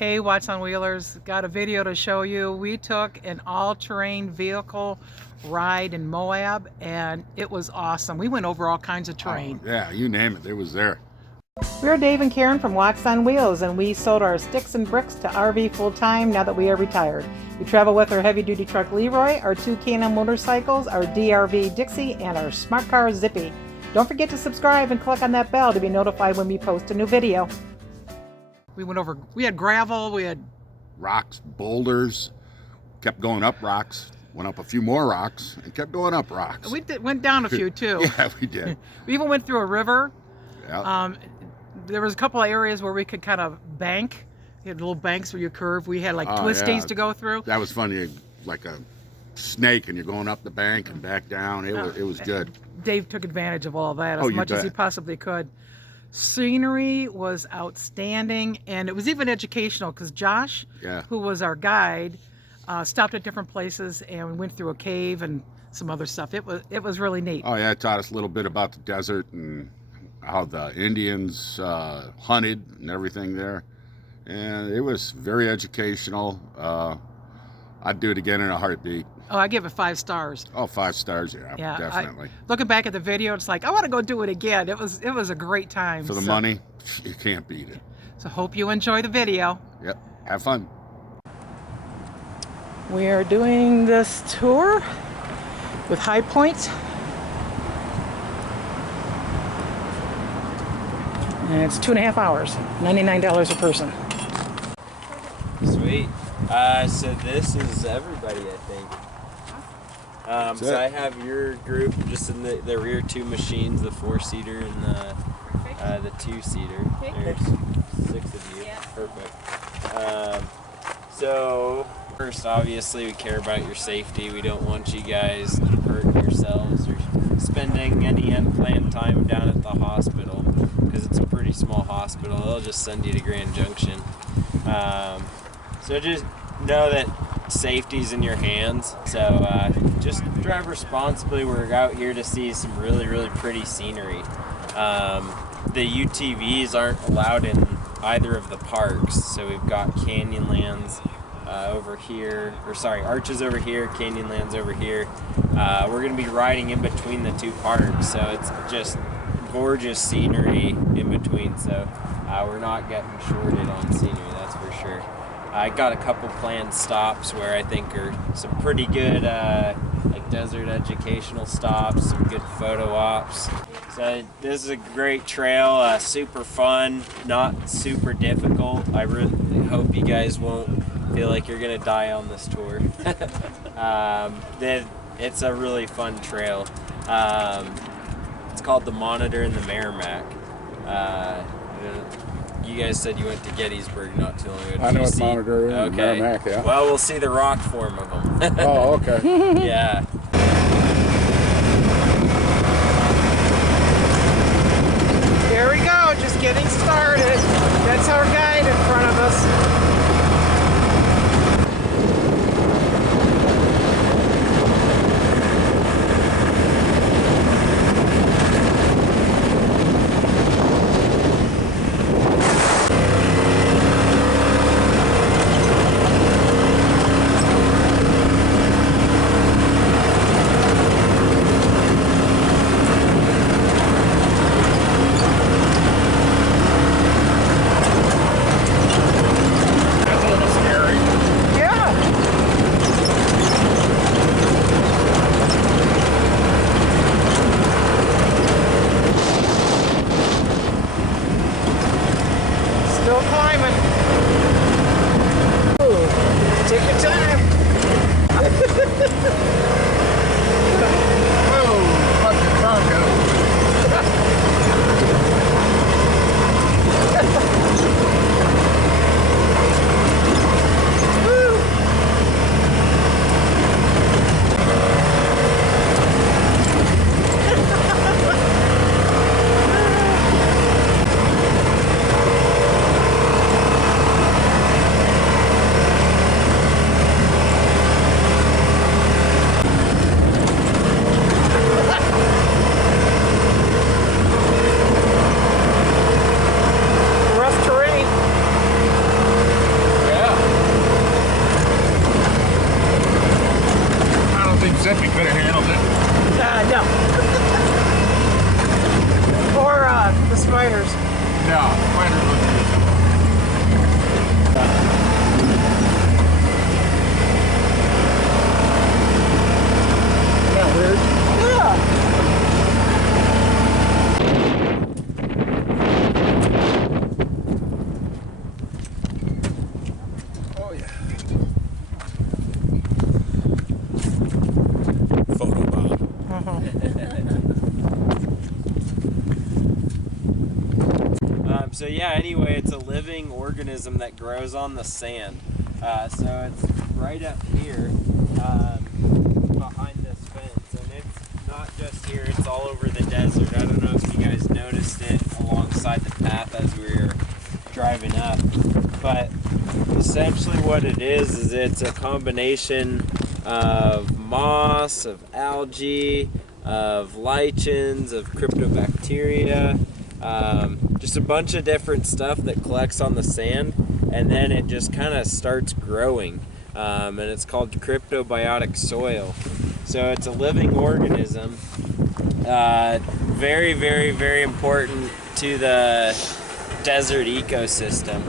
Hey, Watch on Wheelers, got a video to show you. We took an all-terrain vehicle ride in Moab, and it was awesome. We went over all kinds of terrain. Oh, yeah, you name it, it was there. We're Dave and Karen from Watch on Wheels, and we sold our sticks and bricks to RV full-time now that we are retired. We travel with our heavy-duty truck Leroy, our two Can-Am motorcycles, our DRV Dixie, and our smart car Zippy. Don't forget to subscribe and click on that bell to be notified when we post a new video. We went over, we had gravel, we had rocks, boulders, kept going up rocks, went up a few more rocks, and kept going up rocks. We went down a few too. Yeah, we did. We even went through a river. Yeah. There was a couple of areas where we could kind of bank. You had little banks where you curve. We had like twisties to go through. That was funny, like a snake, and you're going up the bank and back down. It was good. Dave took advantage of all of that as much as he possibly could. Scenery was outstanding, and it was even educational because Josh, who was our guide, stopped at different places, and we went through a cave and some other stuff. It was really neat. Oh yeah, it taught us a little bit about the desert and how the Indians hunted and everything there, and it was very educational. I'd do it again in a heartbeat. Oh, I give it 5 stars. Oh, 5 stars, yeah, definitely. Looking back at the video, it's like I want to go do it again. It was a great time. For the money, you can't beat it. So hope you enjoy the video. Yep, have fun. We are doing this tour with High Point. And it's 2.5 hours, $99 a person. Sweet. So this is everybody, I think. So I have your group just in the rear 2 machines, the 4-seater and the 2-seater. There's 6 of you. Yeah. Perfect. So first, obviously, we care about your safety. We don't want you guys hurting yourselves or spending any unplanned time down at the hospital because it's a pretty small hospital. They'll just send you to Grand Junction. So just know that safety's in your hands. So just drive responsibly. We're out here to see some really, really pretty scenery. The UTVs aren't allowed in either of the parks. So we've got Canyonlands over here, Arches over here, Canyonlands over here. We're gonna be riding in between the 2 parks. So it's just gorgeous scenery in between. So we're not getting shorted on scenery, that's for sure. I got a couple planned stops where I think are some pretty good like desert educational stops, some good photo ops. So this is a great trail, super fun, not super difficult. I really hope you guys won't feel like you're gonna die on this tour. It's a really fun trail. It's called the Monitor and the Merrimack. You guys said you went to Gettysburg not too long ago. I know it's Monitor and Merrimack, yeah. Well, we'll see the rock form of them. Oh, okay. Yeah. Here we go, just getting started. That's our guide in front of us. Still climbing. Ooh, take your time. Oh, fucking Bronco. So yeah, anyway, it's a living organism that grows on the sand. So it's right up here behind this fence, and it's not just here, it's all over the desert. I don't know if you guys noticed it alongside the path as we were driving up, but essentially what it is it's a combination of moss, of algae, of lichens, of cryptobacteria, just a bunch of different stuff that collects on the sand, and then it just kind of starts growing, and it's called cryptobiotic soil. So it's a living organism, very, very, very important to the desert ecosystem.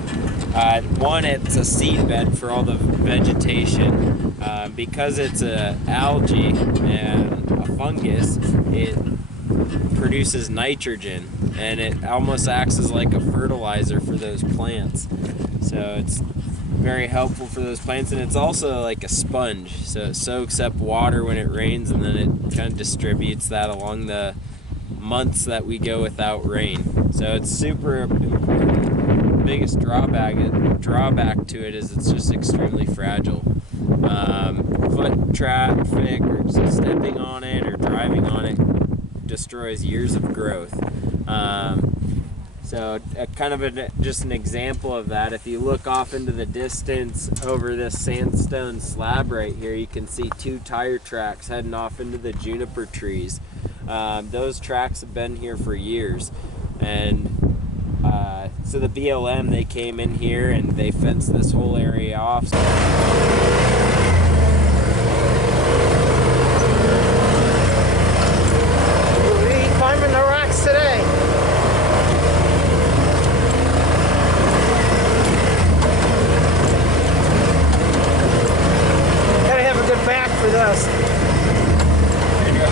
One, it's a seedbed for all the vegetation. Because it's a algae and a fungus, it produces nitrogen, and it almost acts as like a fertilizer for those plants. So it's very helpful for those plants, and it's also like a sponge. So it soaks up water when it rains, and then it kind of distributes that along the months that we go without rain. So it's super important. The biggest drawback to it is it's just extremely fragile. Foot traffic or just stepping on it or driving on it destroys years of growth. So kind of just an example of that. If you look off into the distance over this sandstone slab right here, you can see 2 tire tracks heading off into the juniper trees. Those tracks have been here for years, and so the BLM, they came in here and they fenced this whole area off. Climbing the rocks today. Gotta have a good back for this. There you go.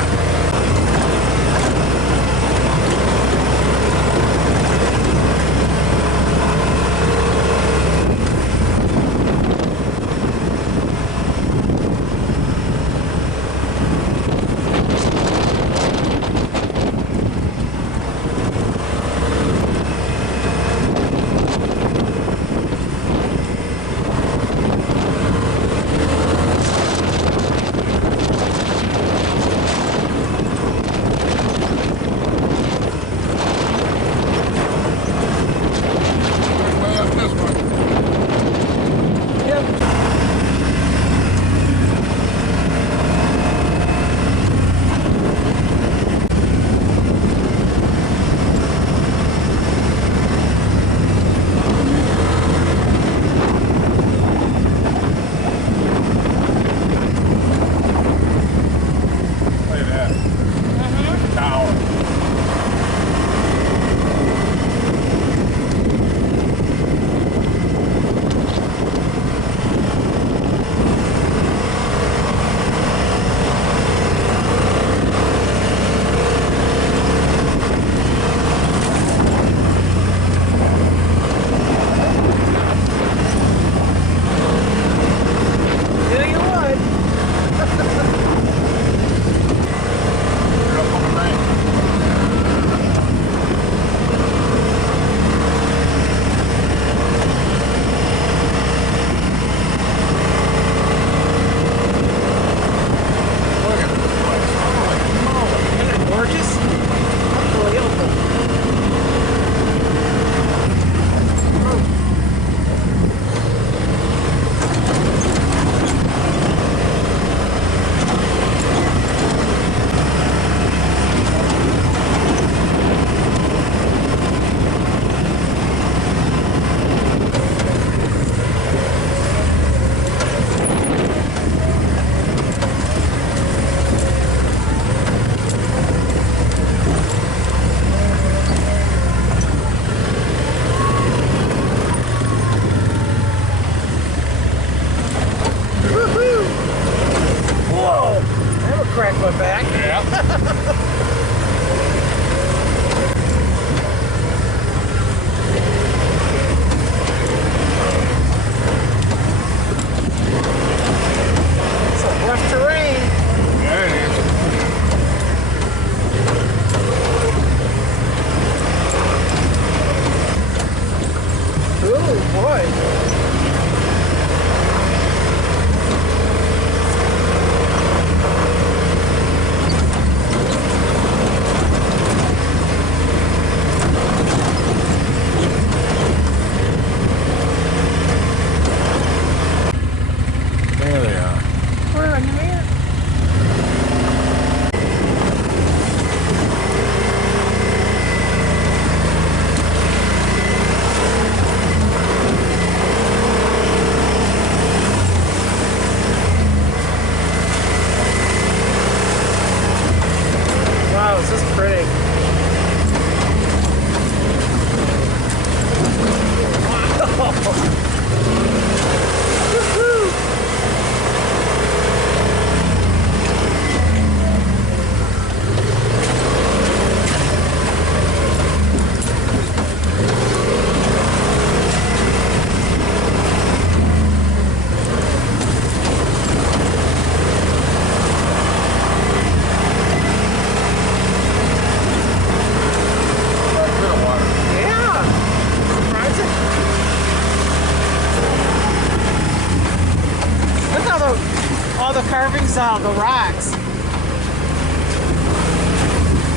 the carvings out, the rocks.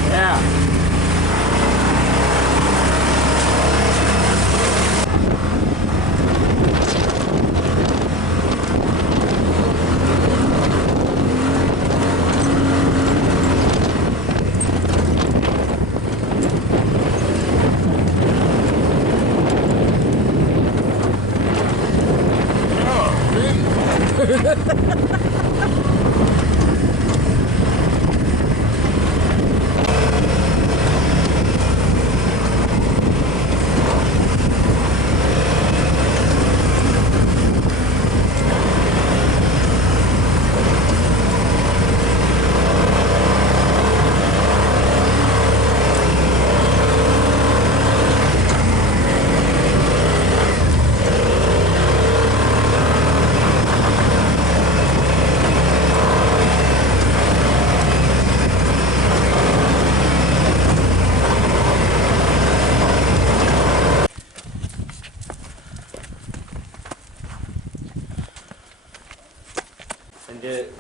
Yeah.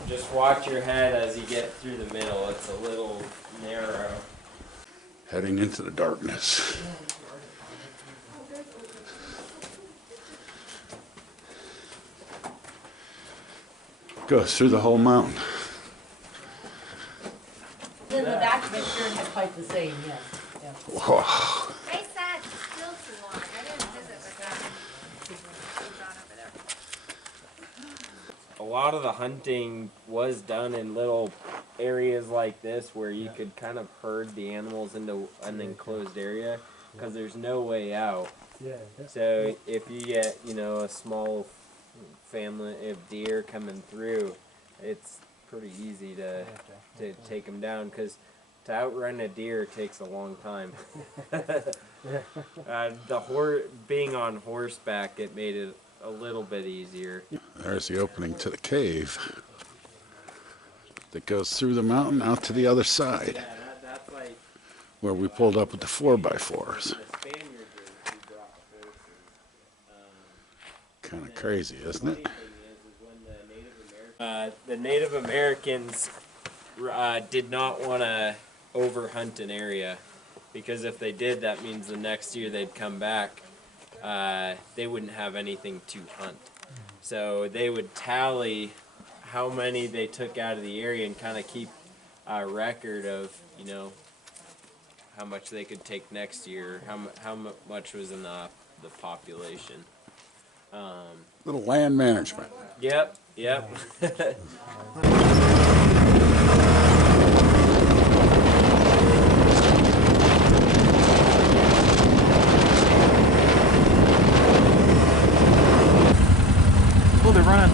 Just watch your head as you get through the middle. It's a little narrow. Heading into the darkness. Goes through the whole mountain. In the document, sure had quite the same, yes. Yeah. Whoa. They said still too long. I didn't visit with them. They've gone over there. A lot of the hunting was done in little areas like this where you could kind of herd the animals into an enclosed area because there's no way out. So if you get, you know, a small family of deer coming through, it's pretty easy to take them down because to outrun a deer takes a long time. Being on horseback, it made it a little bit easier. There's the opening to the cave that goes through the mountain out to the other side, Yeah, that's like where we pulled up with the 4x4s. the Spaniards who brought horses. Kind of crazy, isn't Funny it? thing is when the Native Americans did not want to overhunt an area because if they did, that means the next year they'd come back. They wouldn't have anything to hunt. So they would tally how many they took out of the area and kind of keep a record of, you know, how much they could take next year, how much was in the population. Little land management. Yep. Oh, they're running.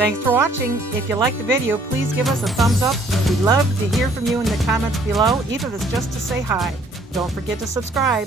Thanks for watching. If you liked the video, please give us a thumbs up. We'd love to hear from you in the comments below, even if it's just to say hi. Don't forget to subscribe.